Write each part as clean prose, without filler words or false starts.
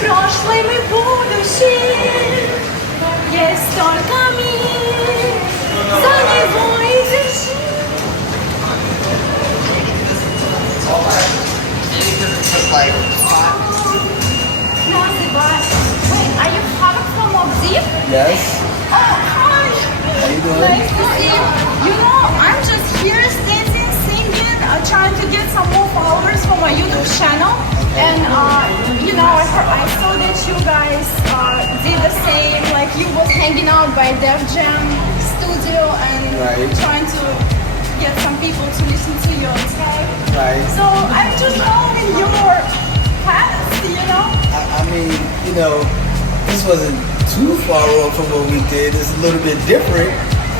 прошлым и будущим. Есть только мир, за него и держи. Wait, are you Havoc from Mobb Deep? Yes. Oh, hi. How you doing? Nice to see you. You know, I'm just here dancing, singing, trying to get some more followers for my YouTube channel. And, you know, I saw that you guys did the same, like you was hanging out by Def Jam studio and trying to get some people to listen to your tape. Right. So I'm just following your path, you know? I mean, you know, this wasn't too far off from what we did. It's a little bit different,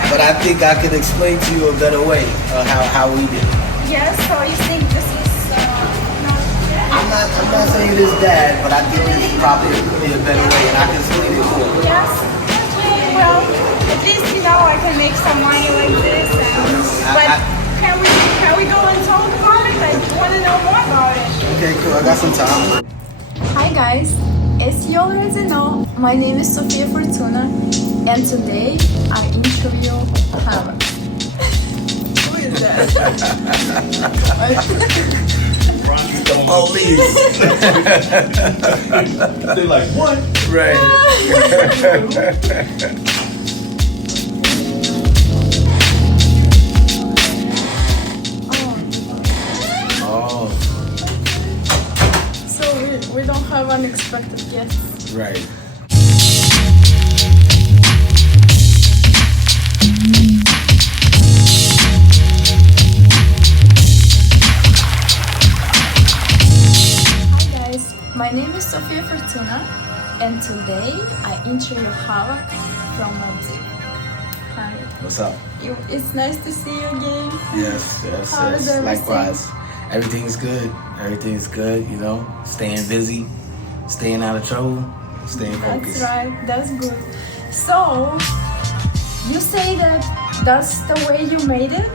but I think I could explain to you a better way how we did it. Yes, so you think this is not I'm not saying it is bad, but I think this probably could be a better way, and I can explain it for you. Yes. Well, at least you know I can make some money like this. But can we go and talk about it? I want to know more about it. Okay, cool. I got some time. Hi guys, as you already know, my name is Sofia Fortuna, and today I interview Havoc. Who is that? Police. They're like, what? Right. Oh. So we don't have unexpected guests. Right. My name is Sofia Fortuna, and today I interview Havoc from Mobb Deep. Hi. What's up? It's nice to see you again. Yes. How is everything? Likewise. Everything's good. Everything's good, you know. Staying busy, staying out of trouble, staying focused. That's right. That's good. So, you say that that's the way you made it?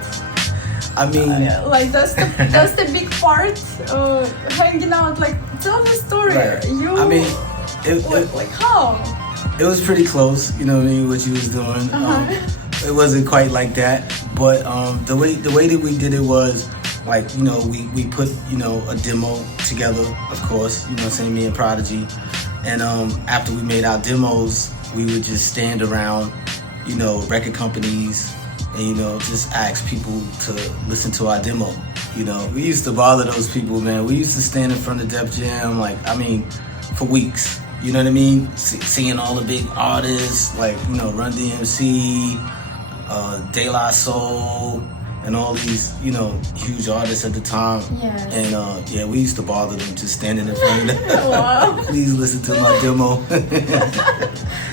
I mean, like that's the big part. Hanging out. Like, tell the story. Right. You. I mean, like how? It was pretty close. You know what I mean? What you was doing. It wasn't quite like that, but the way that we did it was like, you know, we put, you know, a demo together. Of course, you know what I'm saying, me and Prodigy, and after we made our demos, we would just stand around, you know, record companies. And, you know, just ask people to listen to our demo. You know, we used to bother those people, man. We used to stand in front of Def Jam, like, I mean, for weeks. You know what I mean? Seeing all the big artists, like, you know, Run DMC, De La Soul, and all these, you know, huge artists at the time. Yes. And, yeah, we used to bother them just standing in front of them. Wow. Please listen to my demo.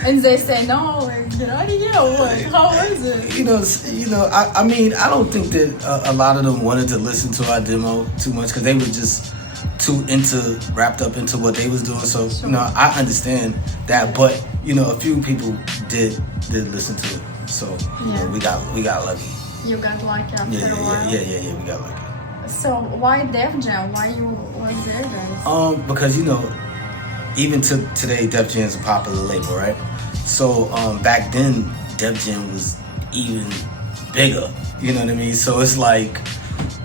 And they say, no, like, get out of here. Like, how is it? You know. I mean, I don't think that a lot of them wanted to listen to our demo too much because they were just too wrapped up into what they was doing. So, sure. You know, I understand that, but you know, a few people did listen to it. So, you know, we got lucky. You got lucky after a while. Yeah. We got lucky. So why Def Jam? Why you was there, guys? Because you know, even today, Def Jam is a popular label, right? So back then, Def Jam was even bigger. You know what I mean? So it's like,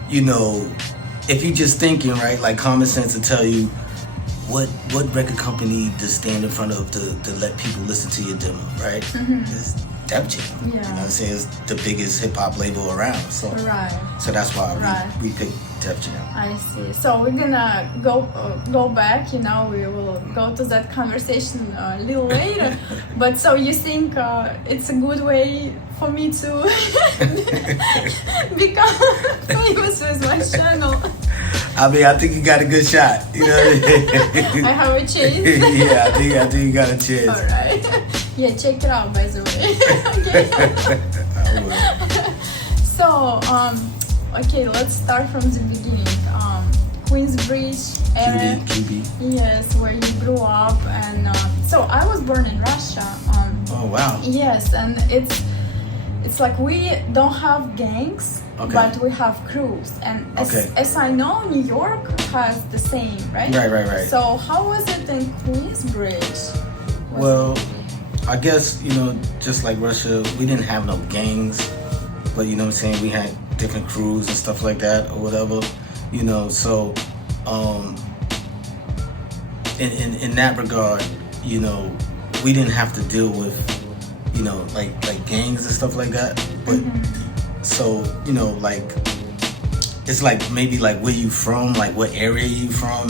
you know, if you just thinking, right, like common sense will tell you what record company to stand in front of to let people listen to your demo, right? Mm-hmm. It's Def Jam. Yeah. You know what I'm saying? It's the biggest hip hop label around. So So that's why we picked Def Jam. I see. So we're gonna go back. You know, we will go to that conversation a little later. But so you think it's a good way for me to become famous with my channel? I mean, I think you got a good shot. You know what I mean? I have a chance. Yeah, I think you got a chance. All right. Yeah, check it out, by the way. Okay. So, okay, let's start from the beginning. Queensbridge area. QB. Yes, where you grew up, and so I was born in Russia. Oh wow. Yes, and it's like we don't have gangs, Okay. but we have crews. And Okay. as I know, New York has the same, right? Right. So how was it in Queensbridge? Well, I guess, you know, just like Russia, we didn't have no gangs, but you know what I'm saying, we had different crews and stuff like that or whatever, you know, so in that regard, you know, we didn't have to deal with, you know, like gangs and stuff like that, but so, you know, like it's like maybe like where you from, like what area you from,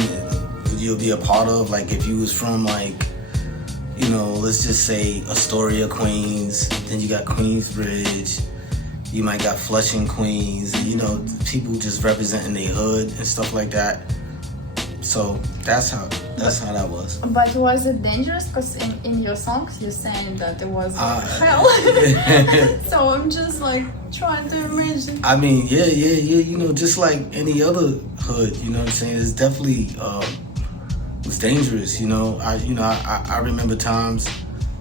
you'll be a part of. Like if you was from like, you know, let's just say Astoria, Queens, then you got Queensbridge, you might got Flushing, Queens, and, you know, people just representing their hood and stuff like that. So that's how that was. But was it dangerous? Because in your songs you're saying that it was hell. So I'm just like trying to imagine. I mean, yeah, you know, just like any other hood, you know what I'm saying? It's definitely was dangerous, you know. I remember times,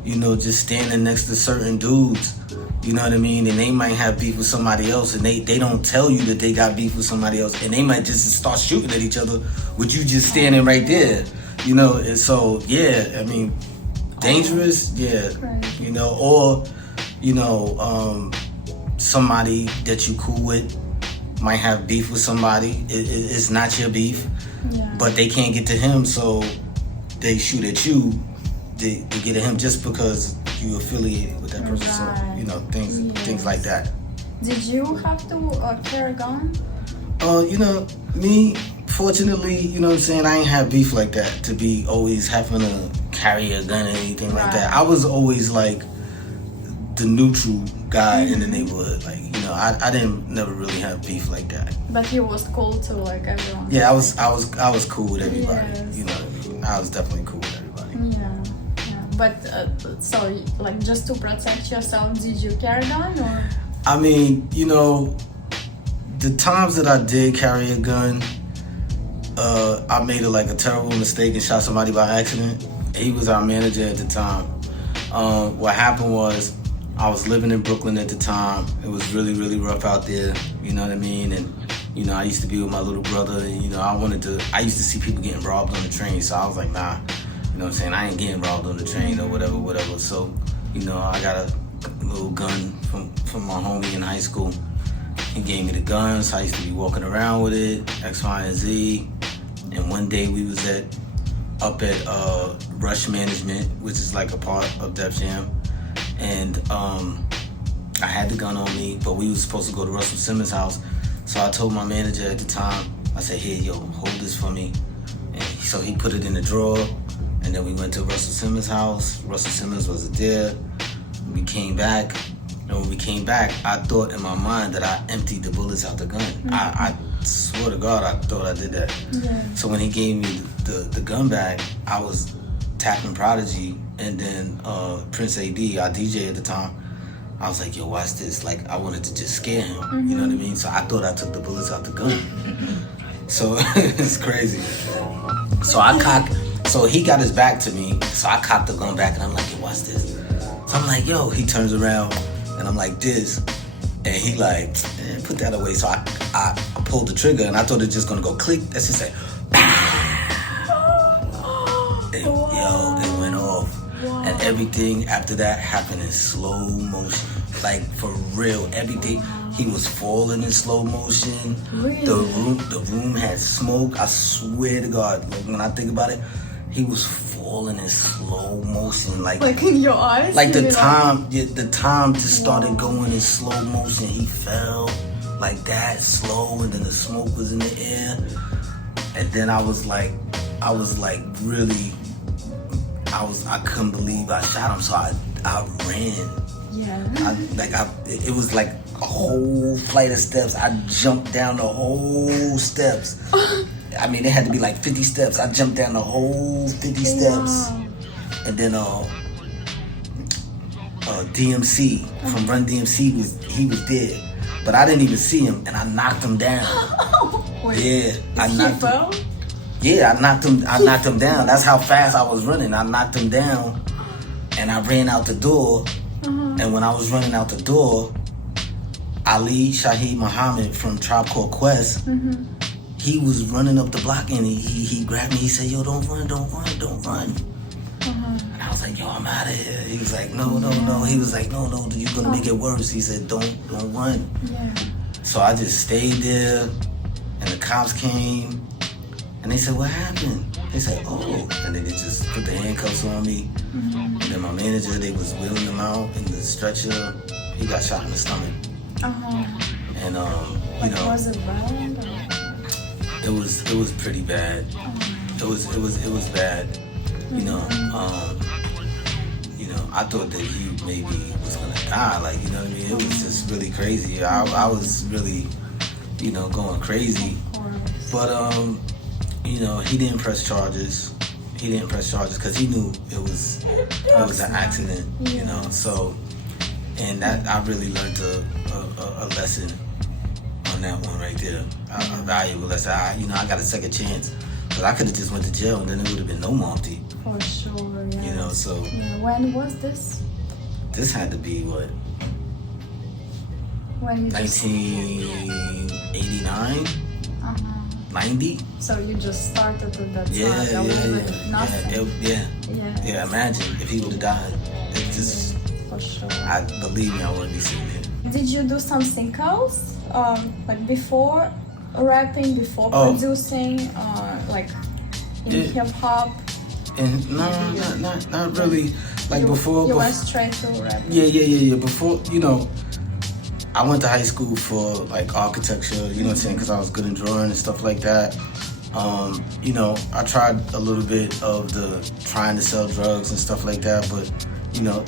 you know, just standing next to certain dudes, you know what I mean, and they might have beef with somebody else, and they don't tell you that they got beef with somebody else, and they might just start shooting at each other with you just standing right there, you know. And so yeah, I mean, dangerous, yeah, Right. you know, or you know, somebody that you cool with might have beef with somebody. It's not your beef, Yeah. but they can't get to him, so they shoot at you. They get at him just because you affiliated with that person. Right. So you know, things like that. Did you have to carry a gun? You know, me, fortunately, you know what I'm saying, I ain't have beef like that to be always having to carry a gun or anything like that. I was always like the neutral guy in the neighborhood. Like, you know, I didn't never really have beef like that. But you was cool to like everyone. Yeah, I was cool with everybody. Yes. You know what I mean? I was definitely cool with everybody. Yeah. But so like just to protect yourself, did you carry a gun or? I mean, you know, the times that I did carry a gun, I made a terrible mistake and shot somebody by accident. He was our manager at the time. What happened was, I was living in Brooklyn at the time. It was really, really rough out there. You know what I mean? And you know, I used to be with my little brother, and you know, I used to see people getting robbed on the train. So I was like, nah, you know what I'm saying? I ain't getting robbed on the train or whatever. So, you know, I got a little gun from my homie in high school. He gave me the gun, so I used to be walking around with it, X, Y, and Z. And one day we was up at Rush Management, which is like a part of Def Jam. And I had the gun on me, but we was supposed to go to Russell Simmons' house. So I told my manager at the time, I said, here, yo, hold this for me. And so he put it in the drawer, and then we went to Russell Simmons' house. Russell Simmons wasn't there. We came back, and when we came back, I thought in my mind that I emptied the bullets out the gun. Mm-hmm. I swear to God, I thought I did that. Yeah. So when he gave me the gun back, I was tapping Prodigy, and then Prince AD, our DJ at the time, I was like, yo, watch this. Like, I wanted to just scare him, you know what I mean? So I thought I took the bullets out the gun. So it's crazy. So he got his back to me, so I cocked the gun back, and I'm like, yo, watch this. So I'm like, yo, he turns around, and I'm like this, and he like, put that away. So I pulled the trigger, and I thought it was just gonna go click. That's just like, and, yo, it went off. Wow. And everything after that happened in slow motion. Like, for real, everything. He was falling in slow motion. Really? The room had smoke. I swear to God, like, when I think about it, he was falling in slow motion. Like in your eyes? Like the time just started going in slow motion. He fell like that, slow, and then the smoke was in the air. And then I couldn't believe I shot him, so I ran. Yeah. It was like a whole flight of steps. I jumped down the whole steps. I mean, it had to be like 50 steps. I jumped down the whole 50 steps. And then DMC from Run DMC was dead. But I didn't even see him, and I knocked him down. Wait, I knocked him. Yeah, I knocked him down. That's how fast I was running. I knocked him down, and I ran out the door. And when I was running out the door, Ali Shaheed Muhammad from Tribe Called Quest, he was running up the block and he grabbed me. He said, "Yo, don't run, don't run, don't run." And I was like, "Yo, I'm out of here." He was like, "No, no, no." He was like, "No, no, you're gonna make it worse." He said, "Don't run." Yeah. So I just stayed there, and the cops came, and they said, "What happened?" They said, "Oh," and then they just put the handcuffs on me. And then my manager, they was wheeling him out in the stretcher. He got shot in the stomach. And you know, was it violent? it was pretty bad. It was bad. You know, I thought that he maybe was gonna die. Like, you know what I mean? It was just really crazy. I was really, going crazy. But you know, he didn't press charges. He didn't press charges because he knew it was an accident. You know, so and that I really learned a lesson on that one right there. A valuable lesson. I got a second chance. But I could have just went to jail and then it would have been no Mobb Deep. For sure, yeah. You know, so when was this? This had to be what? When you 1989? 90? So you just started at that time. Yeah. Nothing. Yeah, imagine if he would have died. It just, for sure. Believe me, I wouldn't be sitting here. Did you do something else? Like before rapping, before producing, like in hip hop? And no, not really. Like before. You went straight to rapping. Yeah. Before, I went to high school for like architecture, you know what I'm saying, because I was good in drawing and stuff like that. I tried a little bit of the trying to sell drugs and stuff like that, but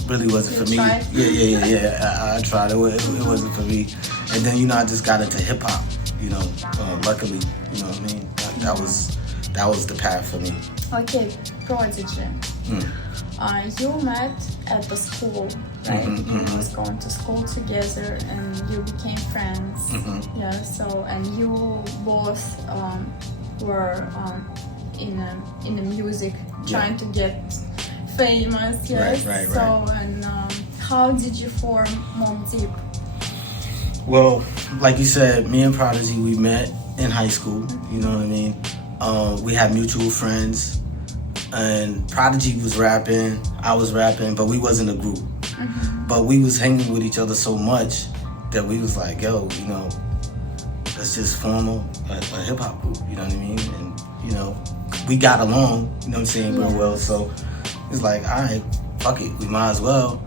really wasn't for me. Tried? Yeah. I tried. It wasn't for me. And then I just got into hip hop. Luckily, you know what I mean. That was the path for me. Okay, Prodigy. You met at the school, right? You was going to school together, and you became friends. Yeah. So, and you both were in the music, trying to get famous. Yes. Right. So, and how did you form Mobb Deep? Well, like you said, me and Prodigy, we met in high school. You know what I mean? We had mutual friends. And Prodigy was rapping, I was rapping, but we wasn't a group. But we was hanging with each other so much that we was like, yo, let's just form a hip hop group, you know what I mean? And, we got along, you know what I'm saying, real well. So it's like, all right, fuck it, we might as well.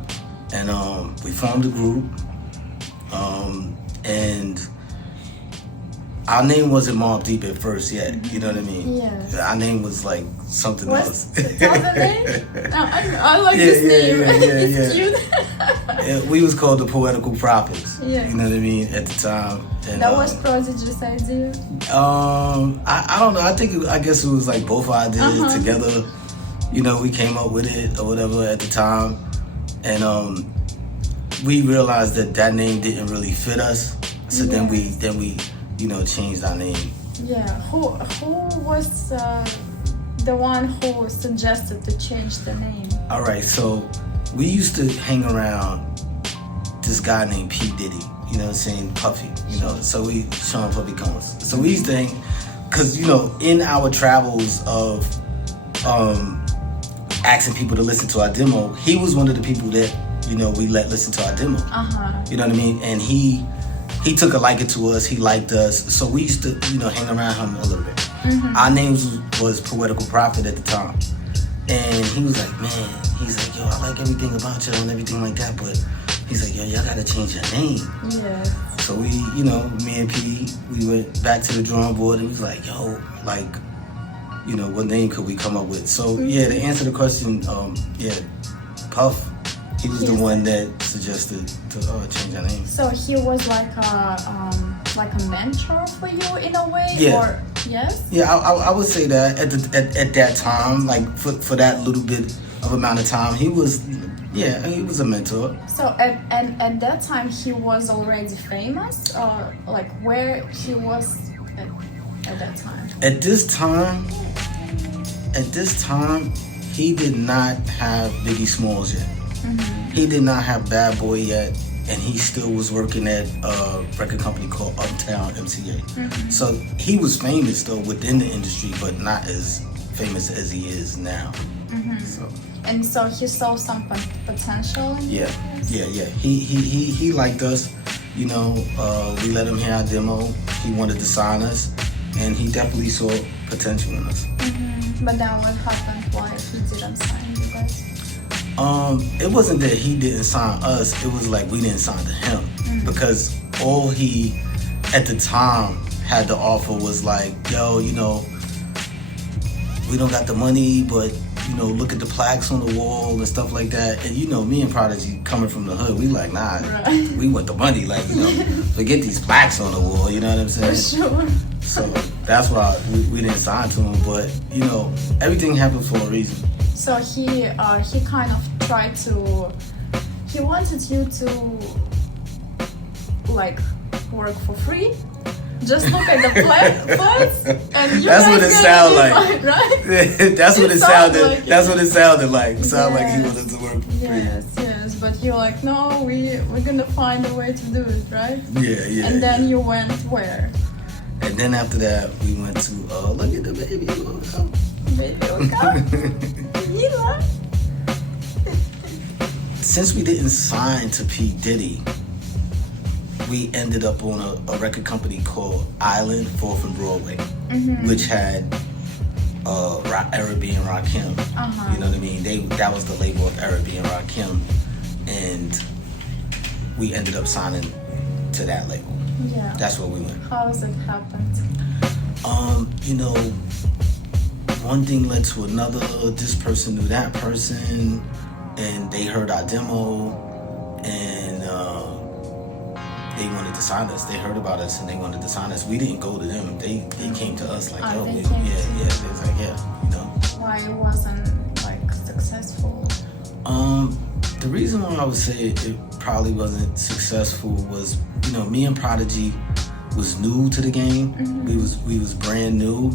And we formed a group. And our name wasn't Mobb Deep at first yet, you know what I mean? Yeah. Our name was like something else. Tell the name? I like this name. It's cute. We was called the Poetical Prophets. Yeah. You know what I mean? At the time. And, that was Prodigy's idea? I don't know. I guess it was like both our ideas together. We came up with it or whatever at the time. And we realized that name didn't really fit us. So then we changed our name. Yeah. Who was the one who suggested to change the name? All right. So we used to hang around this guy named P. Diddy. You know what I'm saying? Puffy. So Sean Puffy Combs. So we used to hang, because in our travels of asking people to listen to our demo, he was one of the people that we let listen to our demo. You know what I mean? And he took a liking to us. He liked us. So we used to, hang around him a little bit. Our names was Poetical Prophet at the time. And he was like, man, he's like, yo, I like everything about you and everything like that. But he's like, yo, y'all got to change your name. Yeah. So we, me and P, we went back to the drawing board and we was like, yo, like, what name could we come up with? So, yeah, to answer the question, Puff. He was the one that suggested to change our name. So he was like a mentor for you in a way, or yes? Yeah, I would say that at that time, like for that little bit of amount of time, he was a mentor. So at that time, he was already famous, or like where he was at that time? At this time, he did not have Biggie Smalls yet. He did not have Bad Boy yet. and he still was working at a record company called Uptown MCA. So he was famous though within the industry, but not as famous as he is now. So. And so he saw some potential in Yeah, this? yeah. He liked us. You know, we let him hear our demo. He wanted to sign us, and he definitely saw potential in us. But then what happened? Why he didn't sign you guys? It wasn't that he didn't sign us. It was like we didn't sign to him because all he at the time had to offer was like, yo, you know, we don't got the money, but you know, look at the plaques on the wall and stuff like that. And you know, me and Prodigy coming from the hood, we like, nah, we want the money. Like, you know, forget these plaques on the wall. You know what I'm saying? For sure. So that's why we didn't sign to him. But you know, everything happened for a reason. So he kind of tried to. He wanted you to like work for free. Just look at the plates, and you that's guys what it sounded like, right? That's what it sounded. Like that's what it sounded like. It sounded like he Yes. wanted to work for free. Yes, but you're like, no, we're gonna find a way to do it, right? Yeah. And then you went where? And then after that, we went to look at the baby. Baby, okay. Yeah. Since we didn't sign to P. Diddy, we ended up on a record company called Island 4th and Broadway, which had Arabi and Rakim. You know what I mean? That was the label of Arabi and Rakim, and we ended up signing to that label. Yeah. That's where we went. How has it happened? You know, one thing led to another. This person knew that person, and they heard our demo, and they wanted to sign us. They heard about us and they wanted to sign us. We didn't go to them. They came to us like, yo, they yeah. came to They was like, yeah, you know. Why it wasn't like successful? The reason why I would say it probably wasn't successful was, you know, me and Prodigy was new to the game. We was brand new.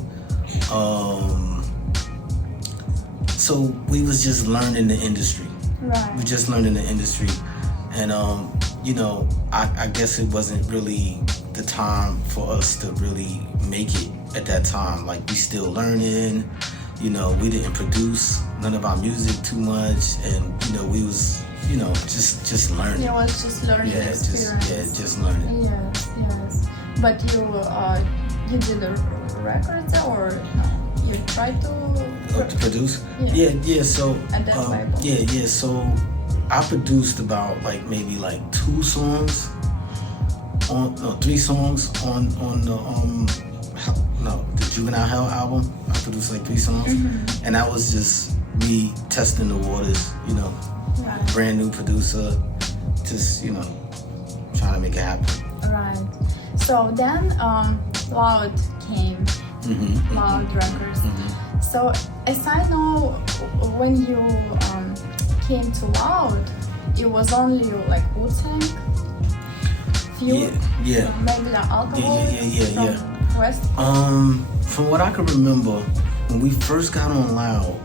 So we was just learning the industry. Right. We just learning the industry, and you know, I guess it wasn't really the time for us to really make it at that time. Like, we still learning, you know, we didn't produce none of our music too much, and you know, we was, you know, just learning. It was just learning experience. Just learning. Yes. But you did a record or no? You tried to produce? Yeah. So at that label. Yeah. So I produced about like maybe like 3 songs on the the Juvenile Hell album. I produced like 3 songs, and that was just me testing the waters. You know, brand new producer, just, you know, trying to make it happen. Right. So then Loud came. Loud Records. So as I know, when you came to Loud, it was only like Wu-Tang, few, Yeah. maybe the alcohol Yeah. from West. From what I can remember, when we first got on Loud,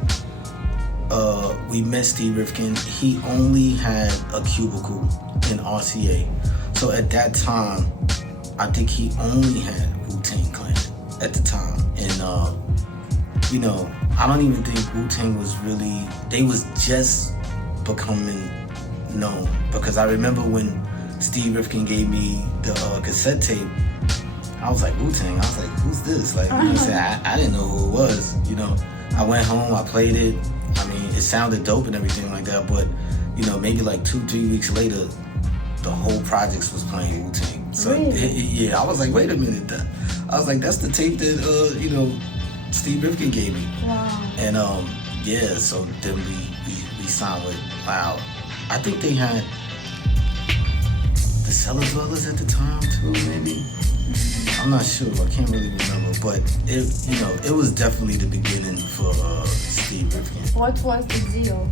we met Steve Rifkin. He only had a cubicle in RCA, so at that time, I think he only had Wu-Tang Clan at the time, and you know, I don't even think Wu-Tang was really, they was just becoming known, because I remember when Steve Rifkin gave me the cassette tape, I was like, Wu-Tang, I was like, who's this? Like, you know what I'm saying? I didn't know who it was, you know. I went home, I played it, I mean, it sounded dope and everything like that, but, you know, maybe like 2-3 weeks later, the whole project was playing Wu-Tang. So, really? I was like, wait a minute, I was like, that's the tape that, you know, Steve Rifkin gave me. Wow. And so then we signed with Loud. I think they had the Cellar Dwellers at the time too, maybe. I'm not sure. I can't really remember, but it, you know, it was definitely the beginning for Steve Rifkin. What was the deal?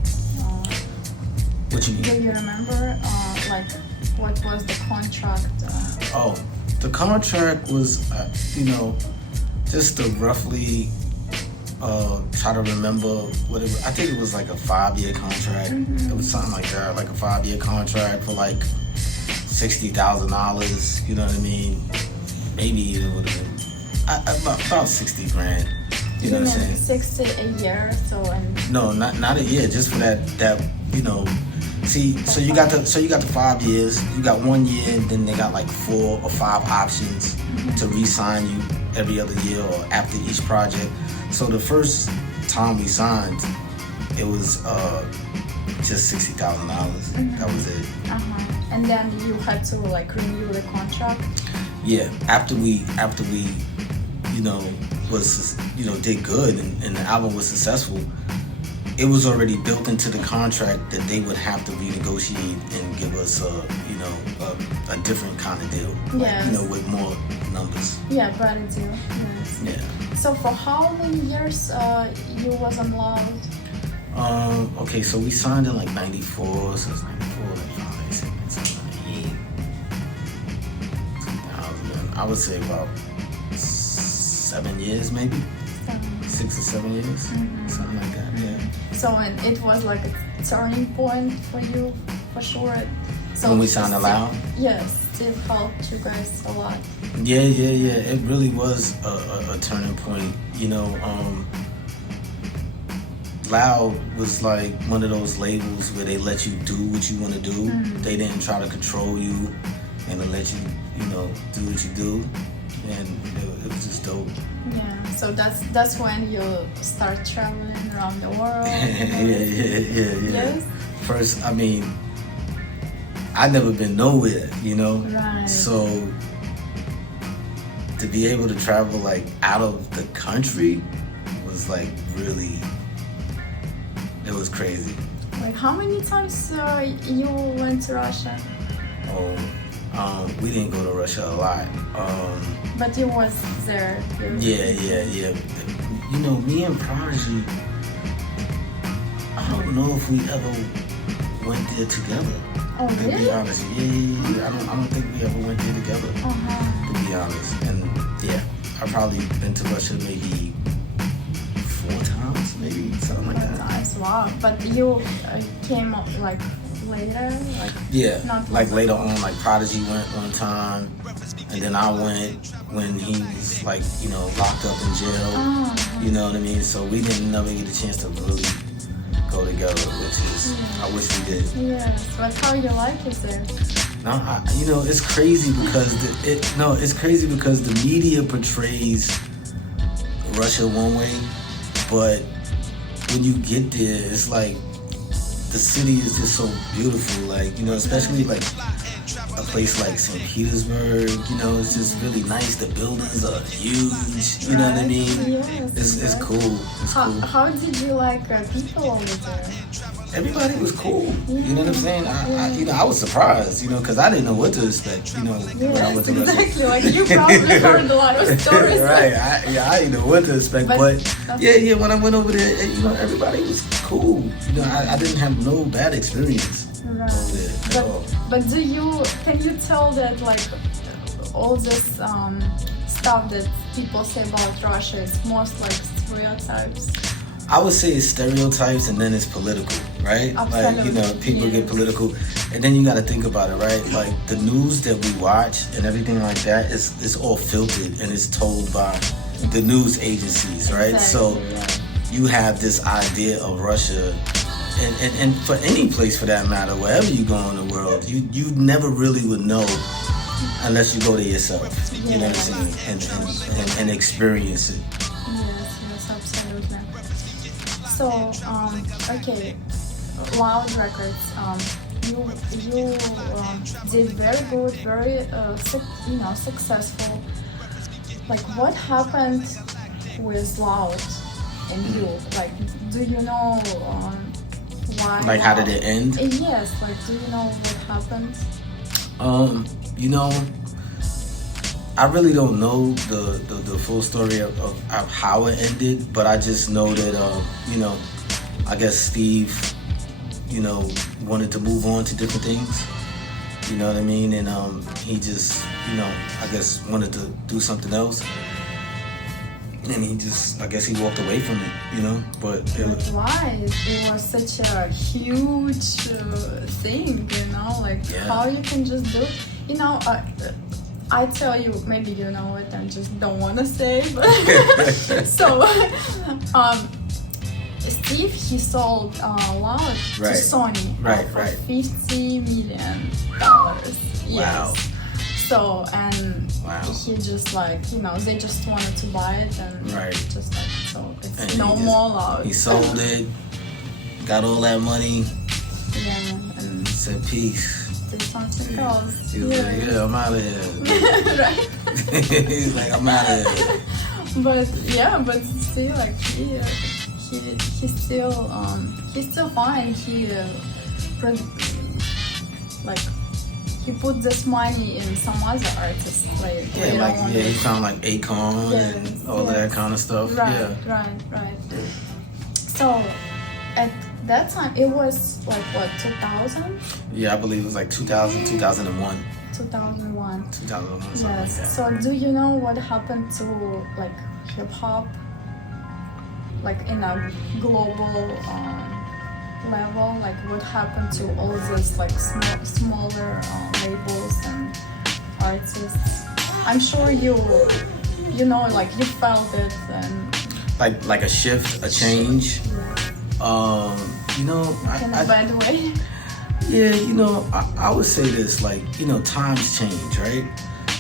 What you mean? Do you remember? Like, what was the contract? The contract was, you know, just to roughly try to remember what it was. I think it was like a 5-year contract. It was something like that, like a 5-year contract for like $60,000. You know what I mean? Maybe it would have been about 60 grand. You know what I'm saying? 60 a year, so and No, not a year. Just for that you know. See, so you got the 5 years. You got 1 year, and then they got like 4 or 5 options to re-sign you every other year or after each project. So the first time we signed, it was just $60,000. That was it. And then you had to like renew the contract. Yeah, after we you know did good and the album was successful, it was already built into the contract that they would have to renegotiate and give us a different kind of deal. Yes. Like, with more numbers. Yeah, better deal. Yes. Yeah. So for how many years you was on Loud? Okay, so we signed in like 94, so it's 94, 95, 96, 98, 2000. I would say about 7 years, maybe 6 or 7 years, something like that. Yeah. So and it was like a turning point for you, for sure. So When we signed Loud? Yes, it helped you guys a lot. Yeah. It really was a turning point. Loud was like one of those labels where they let you do what you want to do. They didn't try to control you, and they let you, do what you do, and it was just dope. Yeah. So that's when you start traveling around the world. Yeah. Yes. First, I'd never been nowhere, Right. So to be able to travel like out of the country was like really, it was crazy. Like how many times you went to Russia? We didn't go to Russia a lot. But you was there. Yeah. Me and Prodigy, I don't know if we ever went there together. Oh, to really? be honest, yeah. I don't think we ever went there together. To be honest, and yeah, I've probably been to Russia maybe 4 times, maybe something like that. Nice, wow. But you came up like later, like not like later on, like Prodigy went one time, and then I went when he was like locked up in jail. You know what I mean? So we didn't never get a chance to really go together, which is I wish we did. Yes, but how you like it there? No, it's crazy because it's crazy because the media portrays Russia one way, but when you get there, it's like the city is just so beautiful. Like especially like a place like St. Petersburg. It's just really nice. The buildings are huge. You know what I mean? Yes. It's cool. It's cool. How did you like people over there? Everybody was cool. You know what I'm saying? I was surprised, because I didn't know what to expect, when I went to Russia. Exactly. Like you probably heard a lot of stories. Right. I didn't know what to expect, but when I went over there, everybody was cool. I didn't have no bad experience over there at all. But can you tell that like all this stuff that people say about Russia is most like stereotypes? I would say it's stereotypes and then it's political, right? Absolutely. Like, people get political, and then you got to think about it, right? Like the news that we watch and everything like that is all filtered and it's told by the news agencies, right? Exactly, So you have this idea of Russia, and for any place for that matter, wherever you go in the world, you never really would know unless you go there yourself. You know what I'm saying? And experience it. Yes, absolutely. So, okay, Loud Records, you did very good, very successful. Like, what happened with Loud and you? Like, do you know why? Like, how did it end? Yes, like, do you know what happened? I really don't know the full story of how it ended, but I just know that, I guess Steve, wanted to move on to different things, you know what I mean? And he just, I guess wanted to do something else. and he just, I guess he walked away from it, you know. But it was, Why? It was such a huge thing, you know. Like how you can just do, you know. I tell you, maybe you know it, I just don't want to say. But so, Steve, he sold Loud to Sony for $50 million. Yes. Wow. So, and he just like, you know, they just wanted to buy it and just like, so it's and no more Loud. He sold it, got all that money. Yeah, and said peace. Did something else. He was like, yeah, I'm out of here. Right? He's like, I'm out of here. But yeah, but still, like he's still fine. He put this money in some other artists. Like he found like Akon and all of that kind of stuff. Right. So at that time it was like what, 2000? Yeah, I believe it was like 2000, 2001. 2001. 2001. Yes. Like that. So do you know what happened to like hip hop, like in a global level? Like what happened to all these like smaller labels and artists? I'm sure you know, like you felt it and like a shift, a change. You know, in a bad way. Yeah, you know, I would say this, like, you know, times change, right?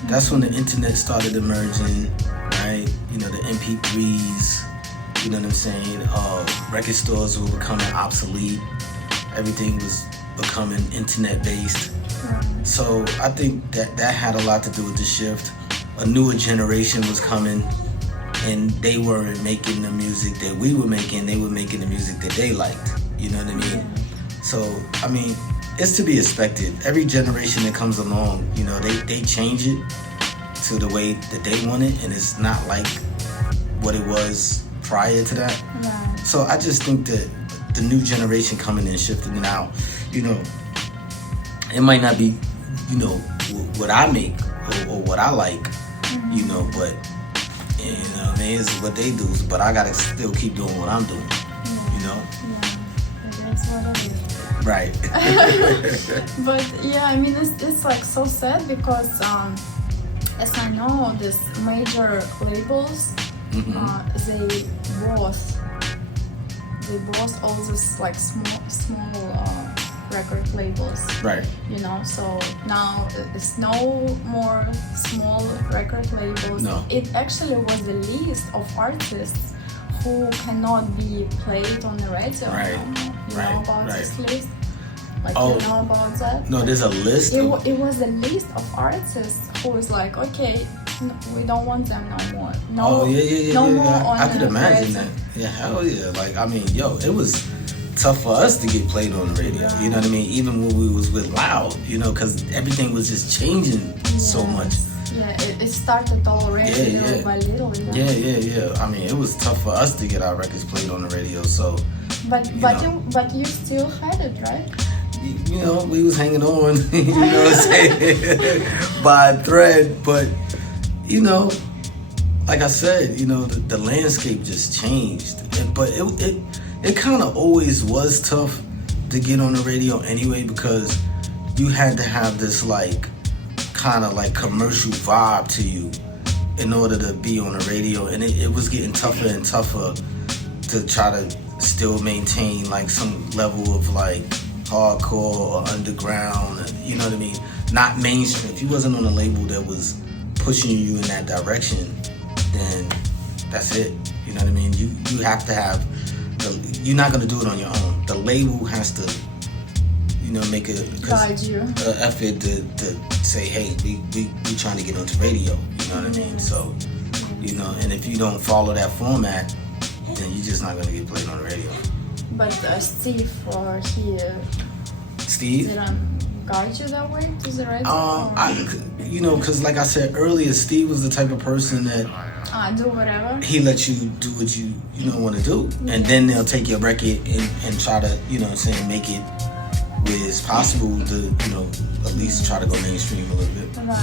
That's when the internet started emerging, right? You know, the MP3s, you know what I'm saying? Record stores were becoming obsolete. Everything was becoming internet-based. So I think that had a lot to do with the shift. A newer generation was coming, and they weren't making the music that we were making. They were making the music that they liked. You know what I mean? So, I mean, it's to be expected. Every generation that comes along, you know, they change it to the way that they want it, and it's not like what it was prior to that. Yeah. So I just think that the new generation coming in, shifting it out, you know, it might not be, you know, what I make or what I like, you know, but, you know what I mean, it's what they do, but I gotta still keep doing what I'm doing, you know? That's what it is. Right. But yeah, I mean, it's like so sad because as I know, these major labels, they both all these like small record labels. Right. You know, so now it's no more small record labels. No. It actually was the list of artists who cannot be played on the radio. Right. You know about this list? Like, you know about that? No, there's a list. It was a list of artists who was like, okay, we don't want them no more. No, no more on I could the imagine radio. that. Yeah, hell yeah. Like, I mean, yo, it was tough for us to get played on the radio. You know what I mean? Even when we was with Loud, you know, because everything was just changing so much. Yeah, it started already little by little. Yeah. I mean, it was tough for us to get our records played on the radio. So, but you still had it, right? You know, we was hanging on. You know what I'm saying? By a thread, but you know, like I said, you know, the landscape just changed. But it kind of always was tough to get on the radio anyway, because you had to have this like kind of like commercial vibe to you in order to be on the radio, and it was getting tougher and tougher to try to still maintain like some level of like hardcore or underground, you know what I mean? Not mainstream. If you wasn't on a label that was pushing you in that direction, then that's it. You know what I mean? You have to have, you're not gonna do it on your own. The label has to, you know, make a effort to say, hey, we trying to get onto radio. You know what I mean? So, you know, and if you don't follow that format, then you're just not gonna get played on the radio. But Steve, Steve didn't guide you that way to the radio? You know, because like I said earlier, Steve was the type of person that do whatever. He lets you do what you know want to do, and then they'll take your record and try to, you know what I'm saying, make it where it's possible to, you know, at least try to go mainstream a little bit. Right.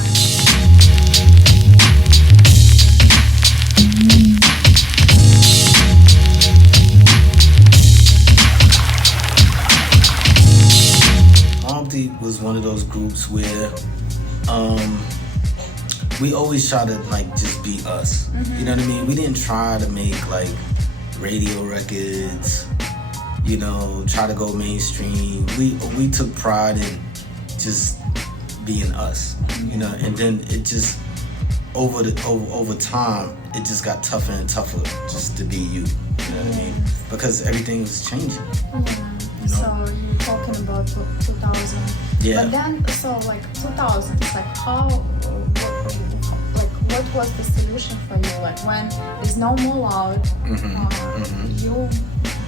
one of those groups where we always try to like just be us. You know what I mean? We didn't try to make like radio records, you know, try to go mainstream. We took pride in just being us, you know, and then it just over time it just got tougher and tougher just to be you. You know what I mean? Because everything was changing. You know? So you're talking about 2000. Yeah. But then, so like 2000, it's like what was the solution for you? Like when there's no more loud, you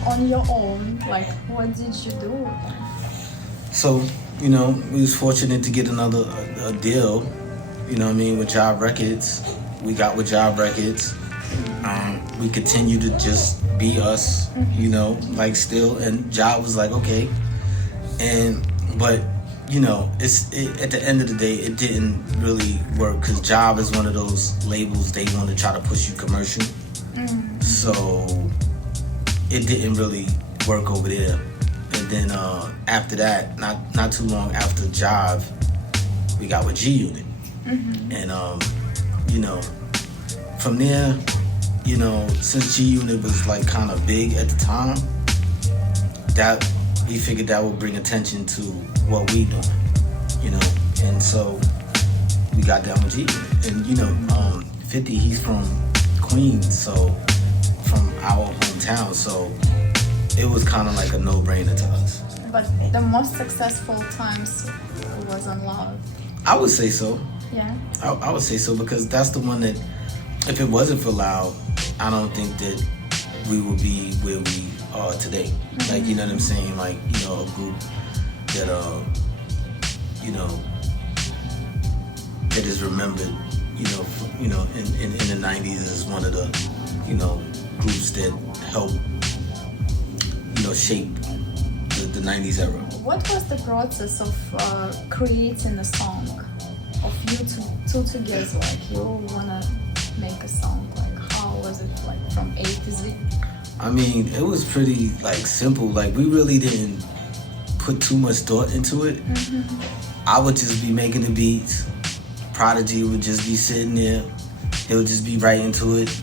on your own, like what did you do? So, you know, we was fortunate to get another a deal, you know what I mean, with Job Records. We got with Job Records. We continue to just be us, you know, like still, and Job was like, okay. But you know, at the end of the day, it didn't really work because Job is one of those labels they want to try to push you commercial. So it didn't really work over there. And then after that, not too long after Job, we got with G Unit, and you know, from there, you know, since G Unit was like kind of big at the time, that we figured that would bring attention to what we doing, you know, and so we got down with G Unit. And you know, 50, he's from Queens, so from our hometown, so it was kind of like a no-brainer to us. But the most successful times was on Loud. I would say so. Yeah. I would say so because that's the one that, if it wasn't for Loud, I don't think that we would be where we are today. Like, you know what I'm saying? Like, you know, a group that, you know, that is remembered, you know, in the 90s as one of the, you know, groups that helped, you know, shape the 90s era. What was the process of creating a song? Of you two together, like you wanna make a song, like how was it, like from A to Z? I mean, it was pretty like simple. Like we really didn't put too much thought into it. I would just be making the beats. Prodigy would just be sitting there. He would just be writing to it,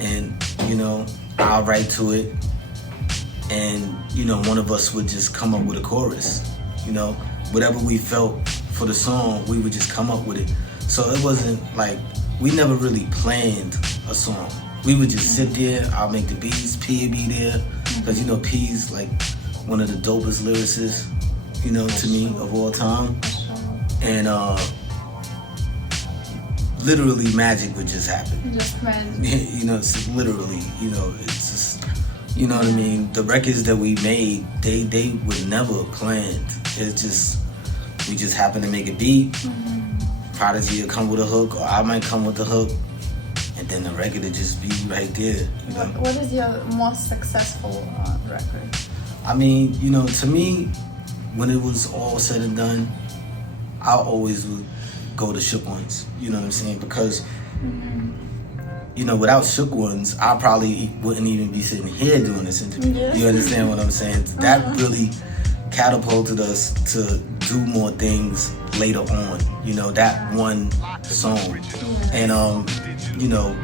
and you know, I'll write to it, and you know, one of us would just come up with a chorus. You know, whatever we felt for the song, we would just come up with it. So it wasn't like, we never really planned a song. We would just sit there, I'll make the beats, P would be there, because you know, P's like one of the dopest lyricists, you know, to me, of all time. And literally magic would just happen. Just magic. You know, it's literally, you know, it's just, you know what I mean? The records that we made, they were never planned. It's just, we just happen to make a beat. Prodigy will come with a hook, or I might come with the hook, and then the record will just be right there. You know? What is your most successful record? I mean, you know, to me, when it was all said and done, I always would go to Shook Ones. You know what I'm saying? Because, you know, without Shook Ones, I probably wouldn't even be sitting here doing this interview. Yeah. You understand what I'm saying? That really catapulted us to do more things later on, you know, that one song. And you know,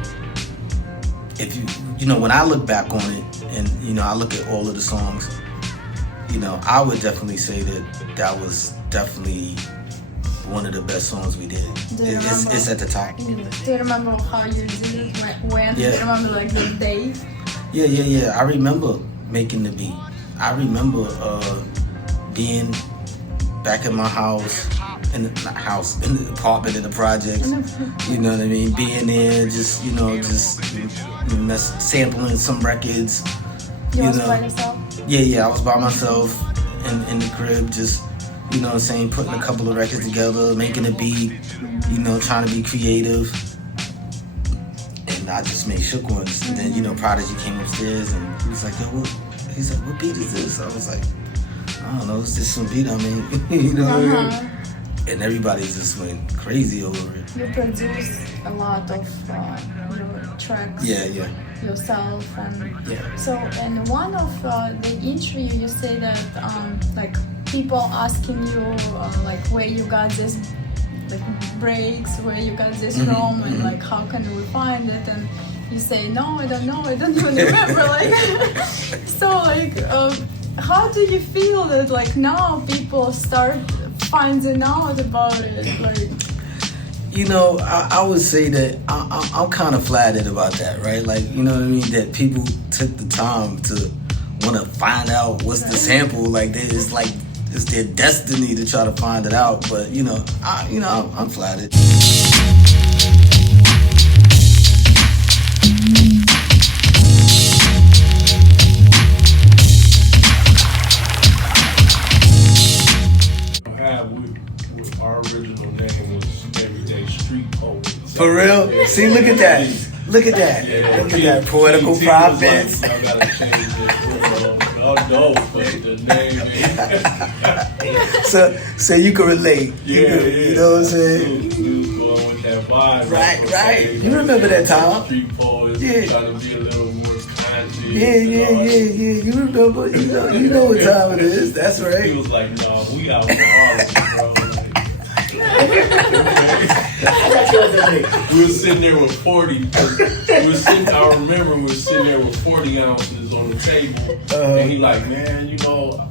if you know, when I look back on it and you know, I look at all of the songs, you know, I would definitely say that was definitely one of the best songs we did. It's at the top. Do you remember how you did it? When? Yeah. Do you remember like the day? Yeah. I remember making the beat. I remember being back in my house, in the apartment, in the projects. You know what I mean? Being there, just you know, sampling some records. You was know, by yourself? Yeah, I was by myself in the crib, just you know what I'm saying, putting a couple of records together, making a beat, you know, trying to be creative. And I just made Shook Ones. And then, you know, Prodigy came upstairs and he was like, yo, what beat is this? I was like, I don't know, it's just some beat I made. You know what I mean? And everybody just went crazy over it. You produced a lot of your tracks. Yeah. Yourself and yeah. so in one of the interview you say that like people asking you like where you got this like breaks, where you got this from, and like how can we find it, and you say no, I don't know, I don't even remember. Like, so like, how do you feel that like now people start finding out about it? Like, you know, I would say that I'm kind of flattered about that, right? Like, you know what I mean? That people took the time to want to find out what's the sample. Like, it's like it's their destiny to try to find it out. But you know, I'm flattered. Our original name was Everyday Street Poet. For real? See, look at that. Look at that. Yeah, look at that. Poetical prophets. Like, I gotta change it. No, but the name. So you can relate. You know what I'm saying? Dudes going with that vibe. Right. You remember that time? Street poets. Yeah. Trying to be a little more conscious. Yeah. You remember? You know what time it is. That's right. He was like, no, we out for bro. We were sitting there with 40. I remember we were sitting there with 40 ounces on the table, and he like, man, you know,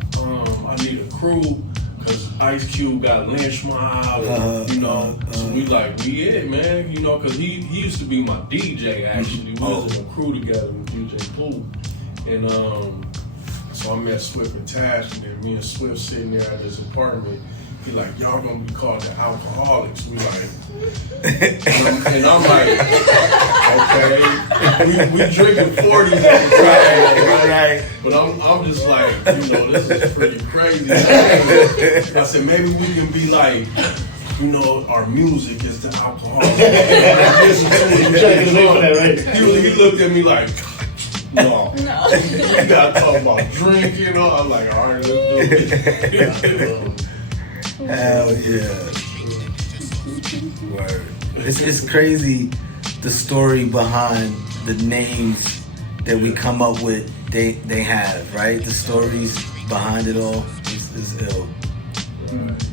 I need a crew because Ice Cube got Lynch Mob, you know. So we like, we it, man, you know, because he used to be my DJ actually. We was in a crew together with DJ Pooh, and so I met Swift and Tash, and then me and Swift sitting there at his apartment. He like, y'all gonna be called the alcoholics. We like, and I'm like, okay, we drinking 40s at the time, right? But I'm just like, you know, this is pretty crazy. I said maybe we can be like, you know, our music is the alcohol. He looked at me like, no. You gotta talk about drinking, you know. I'm like, all right, let's do it. Hell yeah. Word. It's crazy the story behind the names that we come up with. They have, right? The stories behind it all is ill.